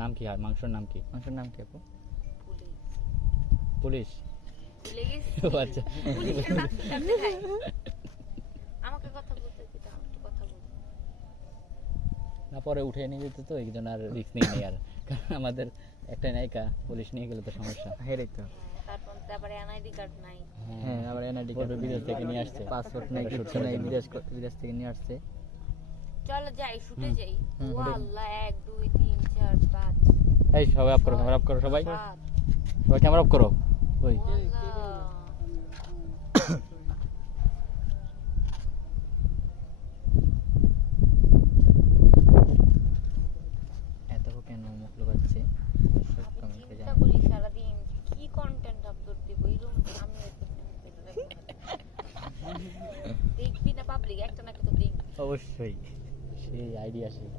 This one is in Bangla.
নাম কি? আর মাংসের নাম কি? মাংসের নাম কি আপু? পুলিশ। ও আচ্ছা। আমাকে কথা বলতে দিতে, আমি একটু কথা বলবো। না পরে উঠে নিয়ে যেতে তো একজন আর রিস্ক নেই নেই আর কারণ আমাদের একটা নায়িকা পুলিশ নিয়ে গেলে তো সমস্যা। হেরেক তো। তারপর তারপরে এনআইডি কার্ড নাই। হ্যাঁ আবার এনআইডি কার্ড বিদেশ থেকে নিয়ে আসছে, পাসপোর্ট নাই, শুট কিছু নাই, বিদেশ থেকে নিয়ে আসছে। চলো যাই, শুটে যাই। হুম, ও শুটে। আল্লাহ, 1 2 3 4 5 এই সবাই আপ করো, ক্যামেরা আপ করো, সবাই 7 সবাই ক্যামেরা আপ করো। ওই এত কেন মুখ লুকাচ্ছে? সব কমেন্ট করে চিন্তা জানাবেন। করি সারাদিন কি কন্টেন্ট আপলোড দিব, এরকম আমি দেখবি না পাবলিক একটা না একটা তো দেখবি। অবশ্যই সেই আইডিয়া সেই